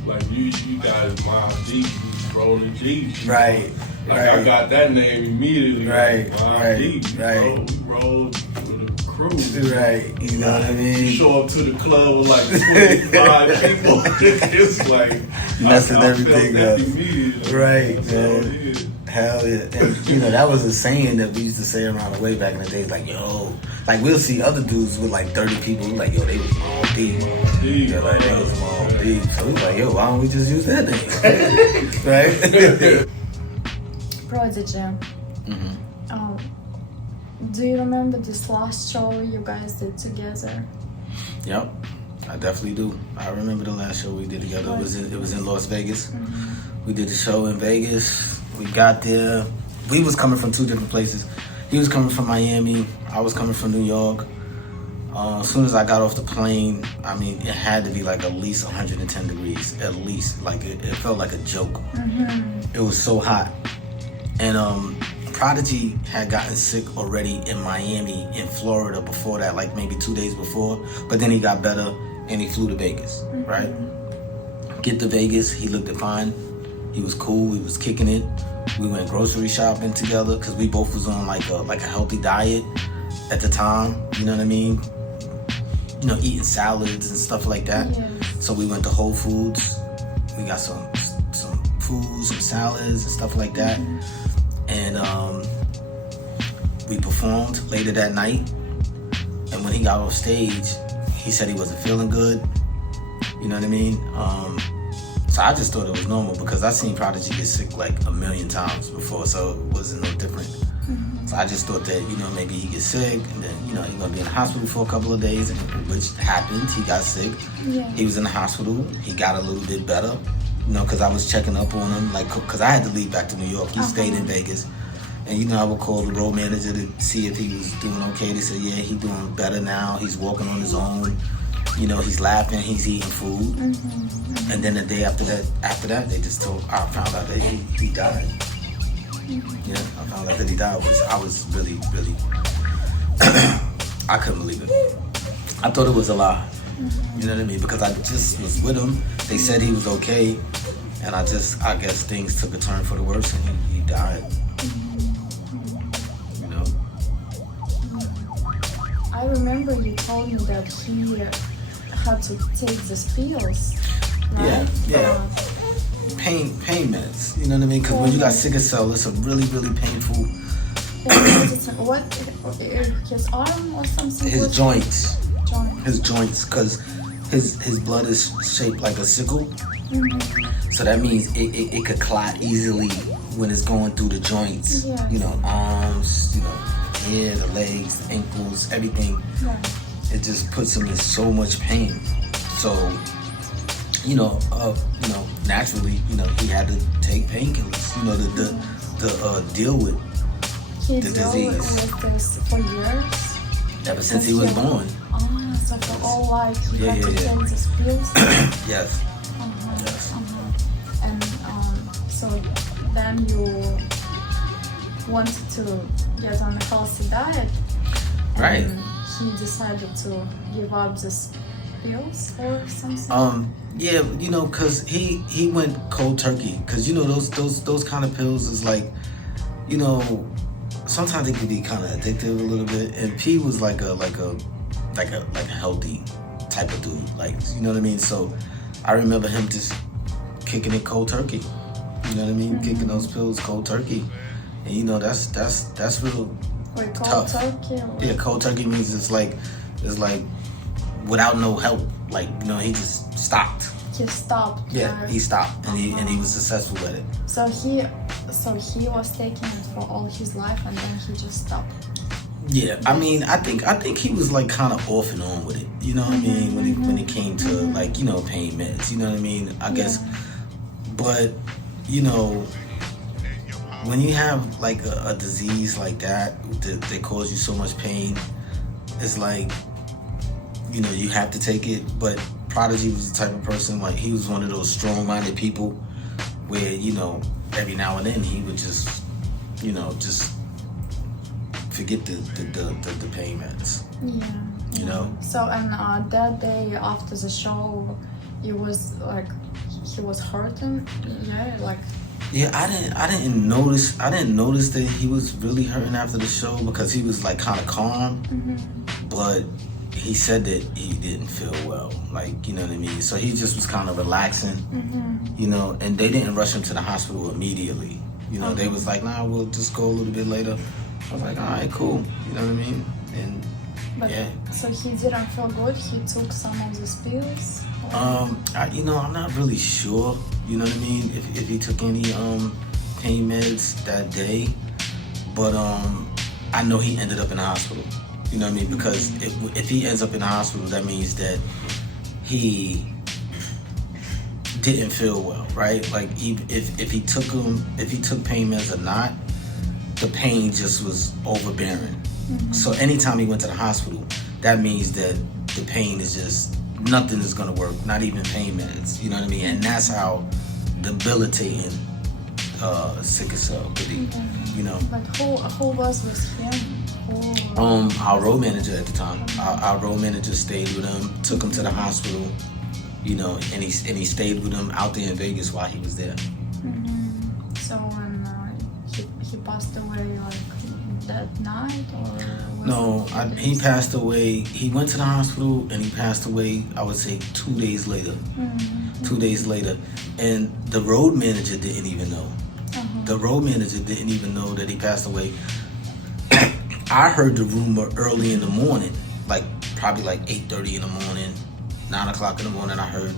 Like you guys, Mobb Deep, Prodigy. Right. Like I got that name immediately. Right. Like, Mobb Deep. Right. We rolled with a crew. Right. You know what I mean? You show up to the club with like 25 people. It's like messing everything up. Immediately. Right, man. Hell yeah. And you know, that was a saying that we used to say around the way back in the days, like, yo, like we'll see other dudes with like 30 people, like, yo, they was Mobb Deep. Yeah, like they was Mobb Deep. So we was like, yo, why don't we just use that name? Right? Prodigy. Do you remember this last show you guys did together? Yep, I definitely do. I remember the last show we did together. It was in Las Vegas. We did the show in Vegas. We got there. We was coming from two different places. He was coming from Miami. I was coming from New York. As soon as I got off the plane, I mean, it had to be like at least 110 degrees, at least. Like it felt like a joke. It was so hot. And Prodigy had gotten sick already in Miami, in Florida before that, like maybe 2 days before. But then he got better and he flew to Vegas, right? Get to Vegas, he looked fine. He was cool, we was kicking it. We went grocery shopping together because we both was on like a healthy diet at the time, you know what I mean? You know, eating salads and stuff like that. Yes. So we went to Whole Foods. We got some foods, some salads and stuff like that. And we performed later that night. And when he got off stage, he said he wasn't feeling good. You know what I mean? So I just thought it was normal because I seen Prodigy get sick like a million times before, so it wasn't no different. So I just thought that, you know, maybe he gets sick and then, you know, he's gonna be in the hospital for a couple of days, which happened. He got sick. Yeah. He was in the hospital. He got a little bit better, you know, because I was checking up on him, like, because I had to leave back to New York. He stayed in Vegas. And, you know, I would call the road manager to see if he was doing okay. They said, yeah, he's doing better now. He's walking on his own. You know, he's laughing, he's eating food. And then the day after that, they just I found out that he died. Yeah, I found out that he died. I was really, really, I couldn't believe it. I thought it was a lie. You know what I mean? Because I just was with him. They said he was okay, and I guess things took a turn for the worse, and he died. You know. I remember you told me that he had to take these pills. Right? Yeah. Pain meds. You know what I mean? Because when you got sickle cell, it's a really painful. What? His arm or something? His joints. His joints, because his blood is shaped like a sickle. So that means it could clot easily when it's going through the joints. Yes. You know, arms, you know, hair, the legs, ankles, everything. Yeah. It just puts him in so much pain. So, naturally, he had to take painkillers, to deal with He the dealt disease. with this for years? Ever since he was born. So for all life he had to Yeah. take these pills? Yes. Yes. And so then you wanted to get on a healthy diet. Right. And he decided to give up these pills or something? Yeah, because he went cold turkey. Because those kind of pills is like, sometimes they can be kind of addictive a little bit. And P was like a healthy type of dude, like, you know what I mean. So I remember him just kicking it cold turkey. You know what I mean? Kicking those pills cold turkey, and that's real Wait, cold tough. turkey? Yeah, cold turkey means it's like without no help. Like, he just stopped. He stopped. Yeah, he stopped, and he was successful at it. So he was taking it for all his life, and then he just stopped. Yeah, I mean, I think he was like kind of off and on with it. You know what I mean? When it came to like pain meds. You know what I mean? I guess, but when you have like a disease like that that causes you so much pain, it's like you have to take it. But Prodigy was the type of person, like, he was one of those strong-minded people where every now and then he would just just forget the pain meds. Yeah. So and that day after the show, it was like he was hurting. Yeah, like. Yeah, I didn't notice that he was really hurting after the show because he was like kind of calm, but he said that he didn't feel well, like, you know what I mean. So he just was kind of relaxing, and they didn't rush him to the hospital immediately. They was like, nah, we'll just go a little bit later. I was like, all right, cool. You know what I mean? And so he didn't feel good. He took some of these pills. I'm not really sure. You know what I mean? If he took any pain meds that day, but I know he ended up in the hospital. You know what I mean? Because if he ends up in the hospital, that means that he didn't feel well, right? Like if he took pain meds or not, the pain just was overbearing. So anytime he went to the hospital, that means that the pain is just, nothing is gonna work, not even pain meds. You know what I mean? And that's how debilitating sickle cell could be. But who was with him? Our road manager at the time. Our road manager stayed with him, took him to the hospital, and he stayed with him out there in Vegas while he was there. So when he passed away, like that night, or no, he passed away. He went to the hospital and he passed away, I would say 2 days later. 2 days later, and the road manager didn't even know. The road manager didn't even know that he passed away. I heard the rumor early in the morning, like probably like 8:30 in the morning, 9 o'clock in the morning. I heard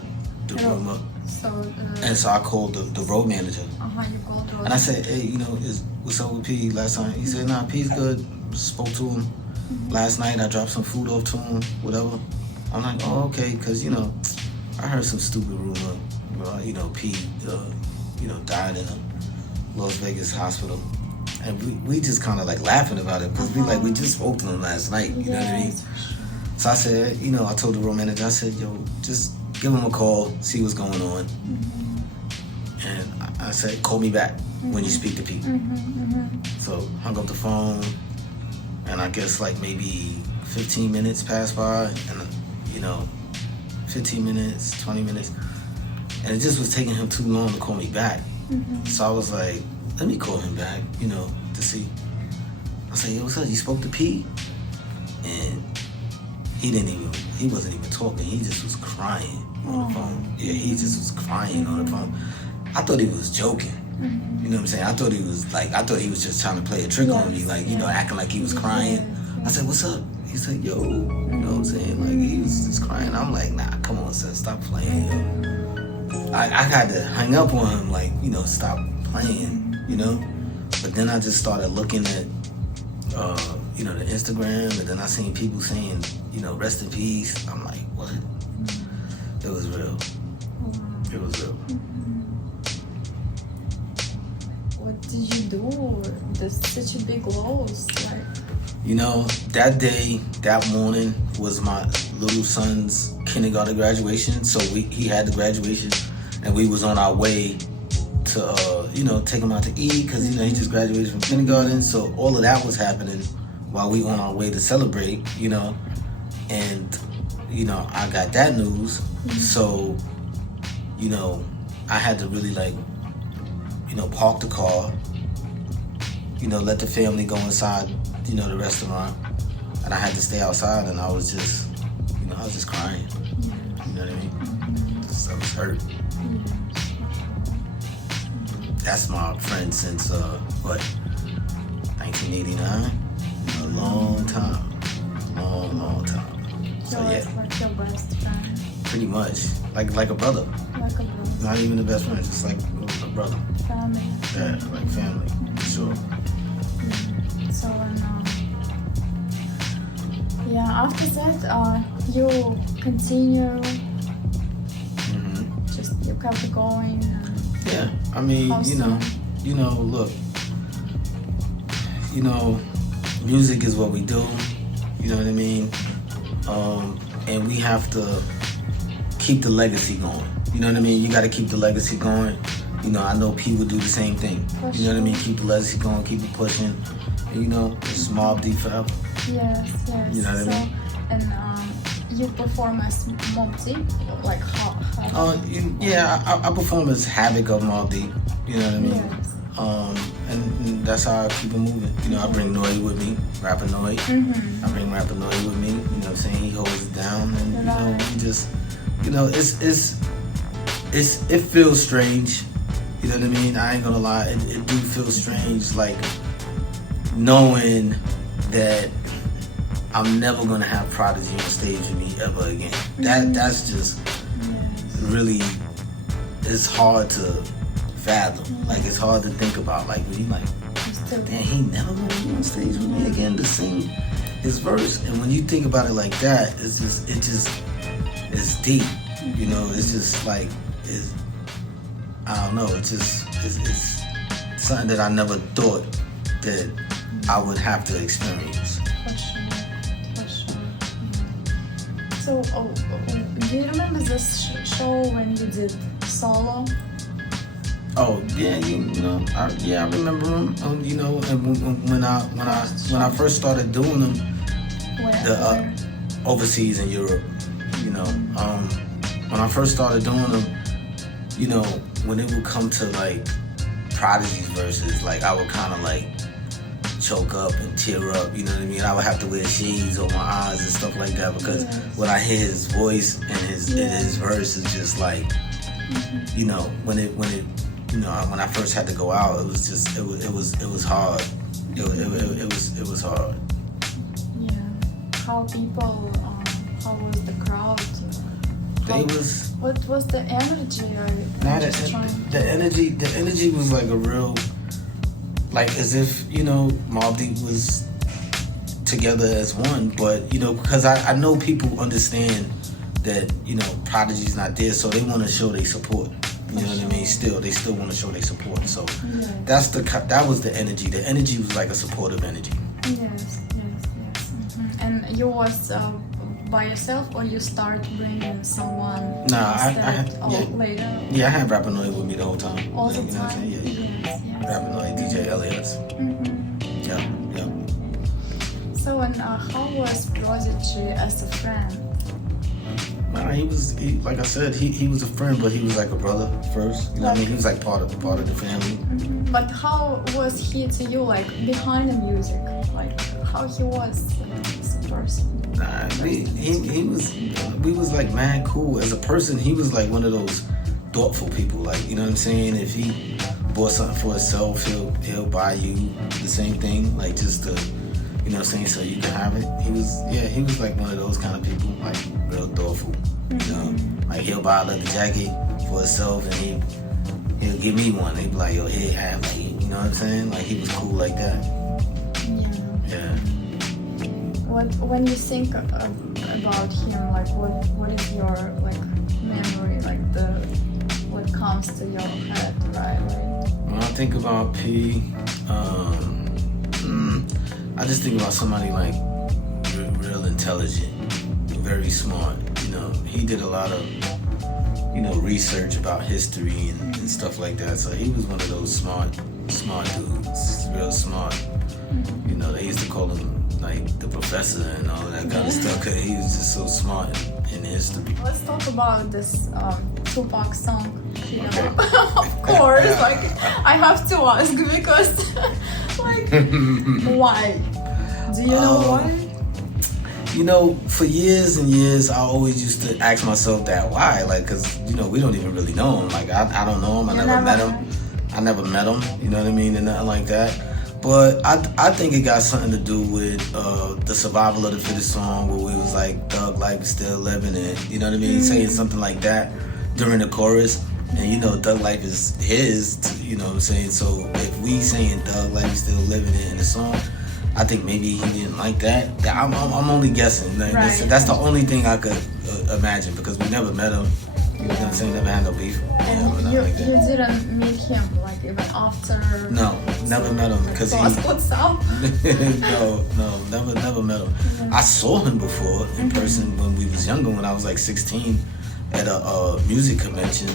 the rumor, and so I called the road manager. You called and I said, hey, what's up with P last time? He said, nah, P's good. Spoke to him last night. I dropped some food off to him, whatever. I'm like, oh, okay, because I heard some stupid rumor. P died in a Las Vegas hospital. And we just kind of like laughing about it because we just spoke to him last night, you know what I mean? So I said, I told the road manager, I said, yo, just give him a call, see what's going on. And I said, call me back when you speak to people. So hung up the phone, and I guess like maybe 15 minutes passed by, and 15 minutes, 20 minutes. And it just was taking him too long to call me back. So I was like, let me call him back, you know, to see. I said, yo, what's up? You spoke to P? And he wasn't even talking. He just was crying on the phone. Yeah, he just was crying on the phone. I thought he was joking. You know what I'm saying? I thought he was just trying to play a trick on me, like, you know, acting like he was crying. I said, what's up? He said, yo, you know what I'm saying? Like, he was just crying. I'm like, nah, come on, son, stop playing, yo. I had to hang up on him, like, you know, stop playing, you know? But then I just started looking at, you know, the Instagram, and then I seen people saying, you know, rest in peace. I'm like, what? It was real. It was real. What did you do? There's such a big loss, like. You know, that day, that morning was my little son's kindergarten graduation. So he had the graduation, and we was on our way to, you know, take him out to eat because, you know, he just graduated from kindergarten. So all of that was happening while we on our way to celebrate, you know. And, you know, I got that news. So, you know, I had to really, like, you know, park the car, you know, let the family go inside, you know, the restaurant, and I had to stay outside, and I was just, you know, I was just crying. You know what I mean? I was hurt. That's my friend since, what, 1989? A long time. Long time. So yeah. It's like your best friend. Pretty much. Like a brother. Like a brother. Not even a best friend, just like a brother. Family. Yeah, like family, for sure. So yeah, after that, you continue. Just you kept going. Yeah, I mean, you know, look, you know, music is what we do. You know what I mean? And we have to keep the legacy going. You know what I mean? You got to keep the legacy going. You know, I know people do the same thing. You know what I mean? Keep the legacy going, keep it pushing. And, you know, it's Mobb Deep forever. Yes. You know what I mean? And you perform as Mobb Deep, like how? Yeah, I perform as Havoc of Mobb Deep. You know what I mean? Yes. And that's how I keep it moving. You know, I bring Noy with me, Rapper Noy. I bring Rapper Noy with me. You know what I'm saying? He holds it down, and you know, we just, you know, it feels strange. You know what I mean? I ain't gonna lie, it do feel strange, like knowing that I'm never gonna have Prodigy on stage with me ever again. That's just really, it's hard to fathom. Like, it's hard to think about. Like, when you like, damn, he never gonna be on stage with me again to sing his verse. And when you think about it like that, it's deep. You know, it's just like, I don't know, it's something that I never thought that I would have to experience. For sure. So, do you remember this show when you did solo? Oh yeah, you know, I remember them. You know, and when I first started doing them, Where? Overseas in Europe, you know, when I first started doing them, you know, when it would come to like Prodigy's verses, like I would kind of like choke up and tear up, you know what I mean? I would have to wear shades on my eyes and stuff like that because when I hear his voice and his verse is just like, you know, when I first had to go out, it was just it was hard. It was hard. Yeah. How people? How was the crowd? What was the energy? The energy was like a real, like as if, you know, Mobb Deep was together as one. But, you know, because I know people understand that, you know, Prodigy's not there, so they want to show their support. You know what I mean? They still want to show their support. So that was the energy. The energy was like a supportive energy. Yes. And you was by yourself, or you start bringing someone? Later. Yeah, I had Rapper Noy with me the whole time. All the you know time. Yes. Rapper Noy, DJ Elias. Yeah. So So, and how was Prodigy as a friend? Nah, like I said, he was a friend, but he was like a brother first. You know what I mean? He was like part of the family. Mm-hmm. But how was he to you, like behind the music? Like how he was as a person? Nah, we was like mad cool as a person. He was like one of those thoughtful people. Like, you know what I'm saying? If he bought something for himself, he'll buy you the same thing, like just to, you know what I'm saying, so you can have it. He was like one of those kind of people, like real thoughtful. You know, like he'll buy a leather jacket for himself and he'll give me one. He'd be like, yo, here, have like, you know what I'm saying? Like he was cool like that. Yeah. When you think about him, like what is your like memory, like what comes to your head right away? When I think about P, I just think about somebody like real intelligent, very smart. You know, he did a lot of, you know, research about history and stuff like that. So he was one of those smart dudes, real smart. You know, they used to call him like the professor and all that kind of stuff because he was just so smart in history. Let's talk about this Tupac song. You know? Of course, like I have to ask because, like, why? Do you know why? You know, for years and years, I always used to ask myself that why, like, cause you know we don't even really know him. Like I don't know him. I never met him. You know what I mean, and nothing like that. But I think it got something to do with the survival of the fittest song where we was like, thug life is still living it. You know what I mean? Saying something like that during the chorus. And you know, thug life is his, you know what I'm saying? So if we saying thug life is still living it in the song, I think maybe he didn't like that. I'm only guessing. Like, right. That's the only thing I could imagine because we never met him. You know what I'm saying? Never had no beef. And you didn't meet him like even after? No, never met him because he. What's up? no, never met him. Yeah. I saw him before in person when we was younger, when I was like 16, at a music convention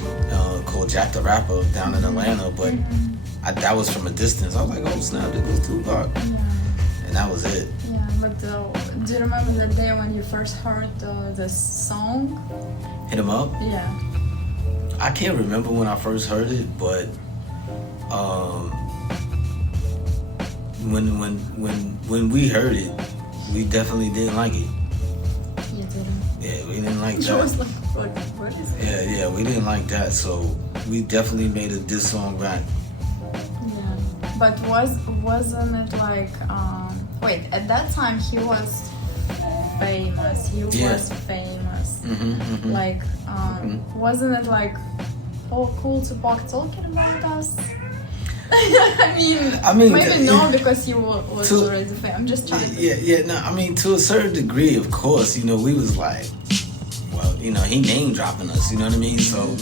called Jack the Rapper down in Atlanta. But that was from a distance. I was like, oh snap, there goes Tupac, and that was it. Yeah, but do you remember the day when you first heard this song? Hit him up? Yeah. I can't remember when I first heard it, but when we heard it, we definitely didn't like it. You didn't? Yeah, we didn't like that. You was like, what is it? Yeah, we didn't like that, so we definitely made a diss song back. Yeah, but wasn't it like, wait, at that time he was famous, was famous. Like, wasn't it like, oh, cool Tupac talking about us? I mean, maybe no, because you was already famous. I'm just trying to... No, I mean, to a certain degree, of course, you know, we was like, well, you know, he name dropping us, you know what I mean? So,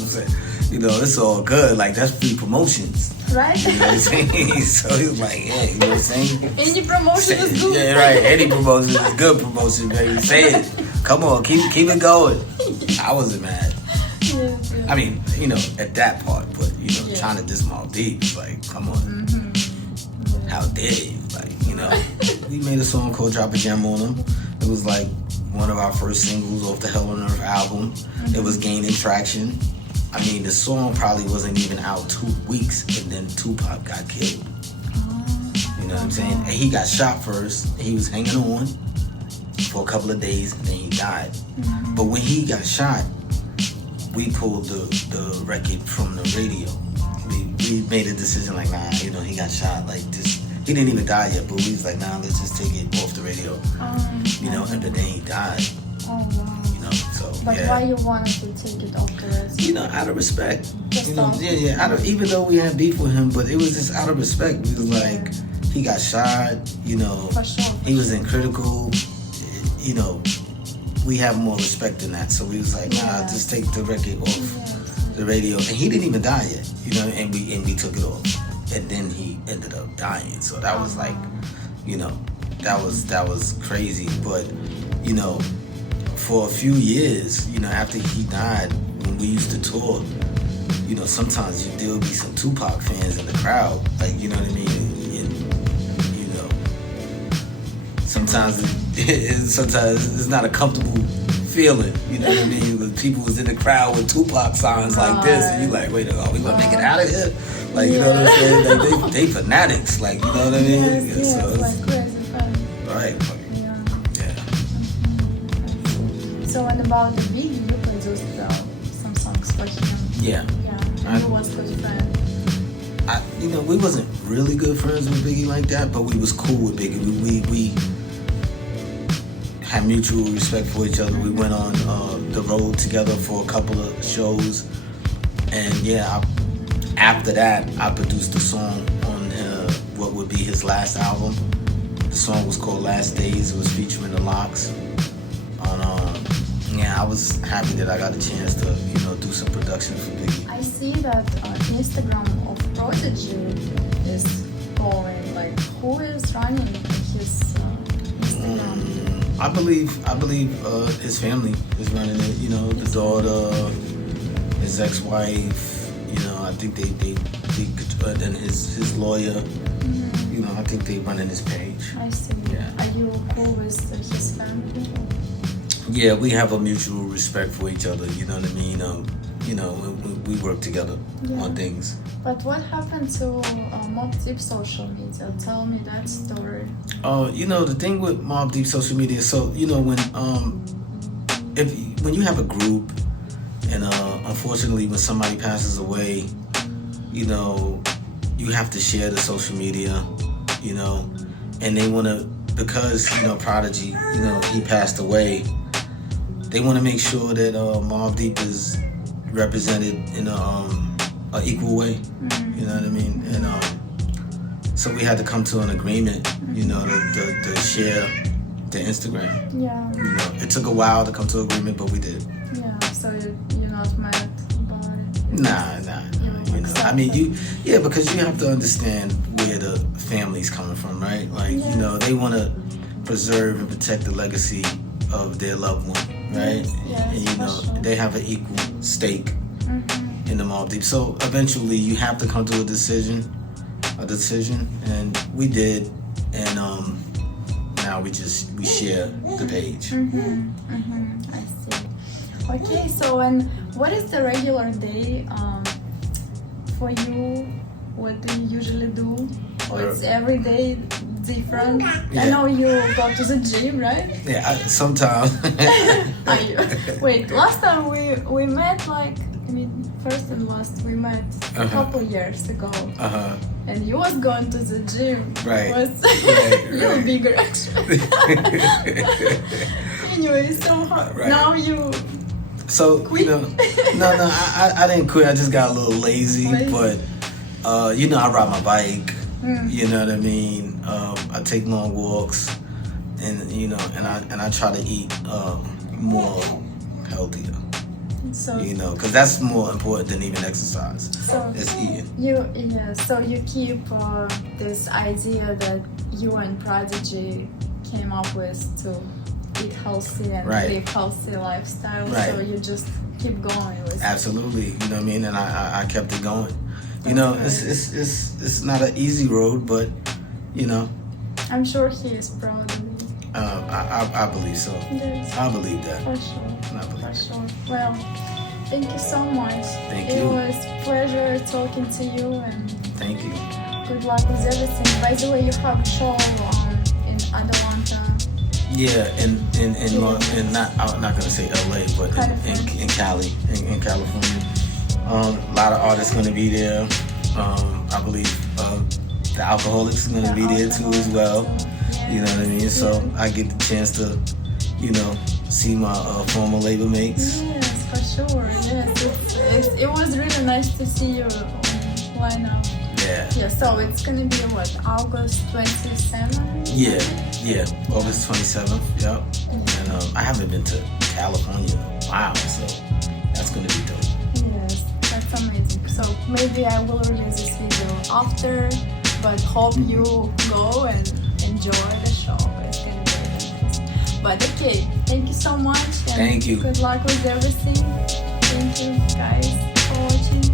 you know, it's all good. Like, that's free promotions. Right? You know what I'm saying? So he was like, yeah, you know what I'm saying? Any promotion is good. Yeah, right. Any promotion is good promotion, baby. Say it. Come on, keep it going. I wasn't mad. Yeah. I mean, you know, at that part, but, you know, trying to diss Mobb Deep, like, come on. How dare you? Like, you know, we made a song called Drop a Gem on Him. It was like one of our first singles off the Hell on Earth album. It was gaining traction. I mean, the song probably wasn't even out 2 weeks, and then Tupac got killed. You know what I'm saying? And he got shot first. He was hanging on for a couple of days, and then he died. But when he got shot, we pulled the record from the radio. We made a decision like, nah, you know, he got shot like this. He didn't even die yet, but we was like, nah, let's just take it off the radio. You know, and then he died. Oh, wow. You know, so but why you wanted to take it off the radio? You know, out of respect. Just you know, even though we had beef with him, but it was just out of respect. We was like, he got shot, you know, for sure. He was in critical, you know, we have more respect than that. So we was like, nah, just take the record off the radio. And he didn't even die yet, you know, and we took it off. And then he ended up dying. So that was like, you know, that was crazy. But, you know, for a few years, you know, after he died, when we used to tour, you know, sometimes there'll be some Tupac fans in the crowd, like, you know what I mean? And you know, sometimes it's not a comfortable feeling. You know what I mean? When people was in the crowd with Tupac signs like this, and you like, wait, are we gonna make it out of here? Like, you know what I'm saying? Like they fanatics. Like, you know what I mean? Yes, So it's- like crazy fun. right. Yeah. Yeah. So and about the Biggie, you produced some songs for him. Yeah. Yeah. And you was good friend. We wasn't really good friends with Biggie like that, but we was cool with Biggie. We had mutual respect for each other. We went on the road together for a couple of shows, and after that, I produced a song on what would be his last album. The song was called Last Days. It was featuring the Locks. I was happy that I got a chance to, do some production for Biggie. I see that Instagram of Prodigy is going. Like, who is running his Instagram? I believe his family is running it. The daughter, his ex-wife. I think they and his lawyer. Mm-hmm. I think they running his page. I see. Yeah. Are you cool with his family? Yeah, we have a mutual respect for each other. You know what I mean? We work together on things. But what happened to Mobb Deep social media? Tell me that story. The thing with Mobb Deep social media. So when you have a group, and unfortunately when somebody passes away, you have to share the social media, and they want to, because Prodigy, he passed away. They want to make sure that Mobb Deep is represented in a equal way. Mm-hmm. You know what I mean? And so we had to come to an agreement, to share the Instagram. Yeah. It took a while to come to an agreement, but we did. Yeah. So you're not mad about it? Nah. I mean, because you have to understand where the family's coming from, right? Like, they want to preserve and protect the legacy of their loved one, right? Yes, And sure. they have an equal stake in the Mobb Deep. So eventually, you have to come to a decision, and we did, and now we share the page. I see. Okay, so and what is the regular day for you? What do you usually do? Or it's every day different? Yeah. I know you go to the gym, right? Yeah, sometimes. Wait, last time we met, first and last we met a couple years ago. And you was going to the gym. Right. You're bigger actually. Anyway, so now you quit? No, I didn't quit. I just got a little lazy. But I ride my bike. You know what I mean? I take long walks, and I try to eat more healthier. So because that's more important than even exercise. So it's eating. So you keep this idea that you and Prodigy came up with to eat healthy and live healthy lifestyle. Right. So you just keep going with Absolutely. You know what I mean? And I kept it going. It's not an easy road, but I'm sure he is proud of you. I believe so. Yes. I believe that. For sure. I believe For it. sure. Well, thank you so much. Thank It you. was a pleasure talking to you, and Thank you. good luck with everything. By the way, you have a show in Atlanta. Yeah, in not, I'm not gonna say LA, but in Cali, in California. A lot of artists gonna be there. I believe the Alcoholics is gonna be there too as well. You know what I mean? So I get the chance to, see my former label mates. Yes, for sure. Yes, it was really nice to see you line up. Yeah. So it's gonna be what, August 27th? Yeah. August 27th. Yep. And I haven't been to California in a while, so that's gonna be dope. Yes, that's amazing. So maybe I will release this video after, but hope you go and enjoy the show. It's gonna be really nice. But okay, thank you so much. And Thank you. Good luck with everything. Thank you guys for watching.